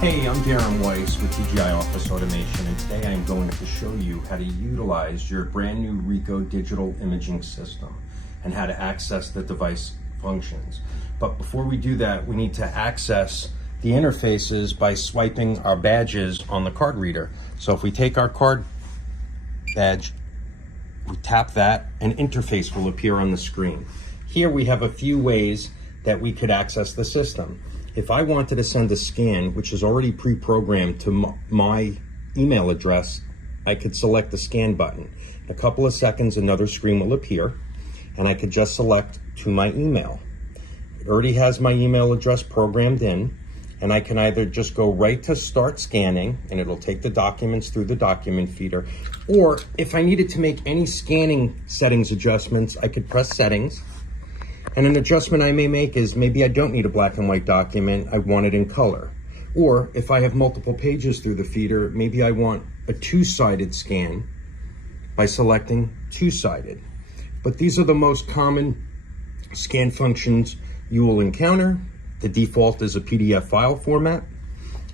Hey, I'm Darren Weiss with TGI Office Automation, and today I'm going to show you how to utilize your brand new Ricoh digital imaging system and how to access the device functions. But before we do that, we need to access the interfaces by swiping our badges on the card reader. So if we take our card badge, we tap that, an interface will appear on the screen. Here we have a few ways that we could access the system. If I wanted to send a scan, which is already pre-programmed to my email address, I could select the scan button. In a couple of seconds, another screen will appear, and I could just select to my email. It already has my email address programmed in, and I can either just go right to start scanning, and it'll take the documents through the document feeder, or if I needed to make any scanning settings adjustments, I could press settings. And an adjustment I may make is maybe I don't need a black and white document, I want it in color. Or if I have multiple pages through the feeder, maybe I want a two-sided scan by selecting two-sided. But these are the most common scan functions you will encounter. The default is a PDF file format.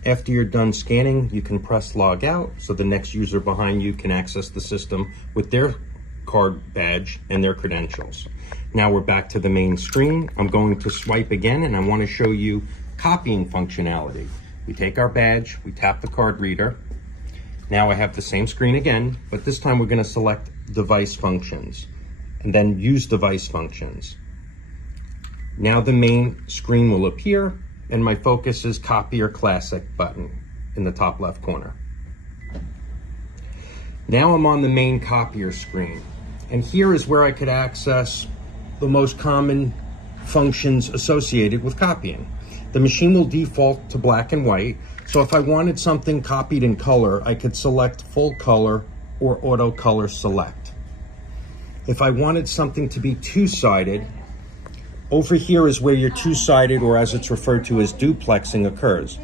After you're done scanning, you can press log out so the next user behind you can access the system with their card badge and their credentials. Now we're back to the main screen. I'm going to swipe again, and I want to show you copying functionality. We take our badge, we tap the card reader. Now I have the same screen again, but this time we're going to select device functions and then use device functions. Now the main screen will appear, and my focus is Copier Classic button in the top left corner. Now I'm on the main copier screen, and here is where I could access the most common functions associated with copying. The machine will default to black and white, so if I wanted something copied in color, I could select full color or auto color select. If I wanted something to be two-sided, over here is where your two-sided, or as it's referred to as duplexing, occurs.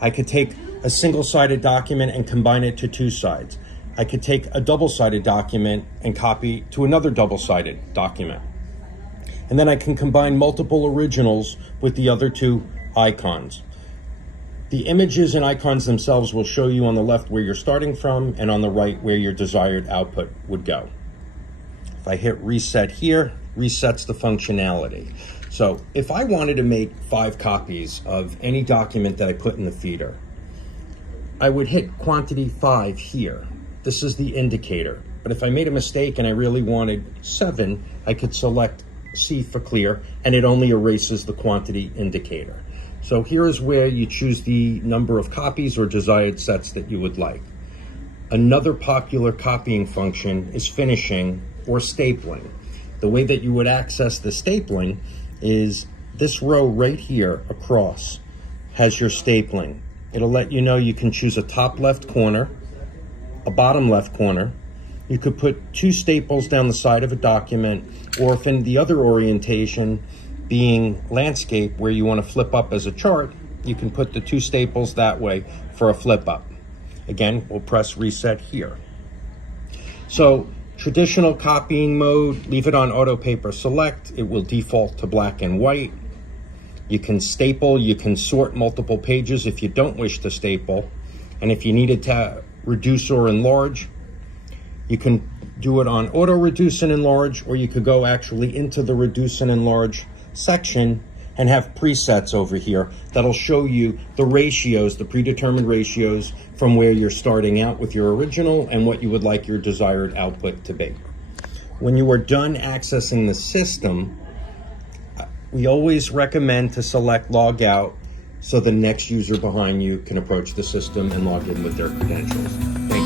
I could take a single-sided document and combine it to two sides. I could take a double-sided document and copy to another double-sided document. And then I can combine multiple originals with the other two icons. The images and icons themselves will show you on the left where you're starting from and on the right where your desired output would go. If I hit reset here, resets the functionality. So if I wanted to make 5 copies of any document that I put in the feeder, I would hit quantity 5 here. This is the indicator. But if I made a mistake and I really wanted 7, I could select C for clear, and it only erases the quantity indicator. So here is where you choose the number of copies or desired sets that you would like. Another popular copying function is finishing or stapling. The way that you would access the stapling is this row right here across has your stapling. It'll let you know you can choose a top left corner, a bottom left corner. You could put 2 staples down the side of a document, or if in the other orientation being landscape where you want to flip up as a chart, you can put the 2 staples that way for a flip up. Again, we'll press reset here. So traditional copying mode, leave it on auto paper select. It will default to black and white. You can staple, you can sort multiple pages if you don't wish to staple. And if you needed to reduce or enlarge, you can do it on auto reduce and enlarge, or you could go actually into the reduce and enlarge section and have presets over here that'll show you the ratios, the predetermined ratios from where you're starting out with your original and what you would like your desired output to be. When you are done accessing the system, we always recommend to select log out so the next user behind you can approach the system and log in with their credentials. Thank you.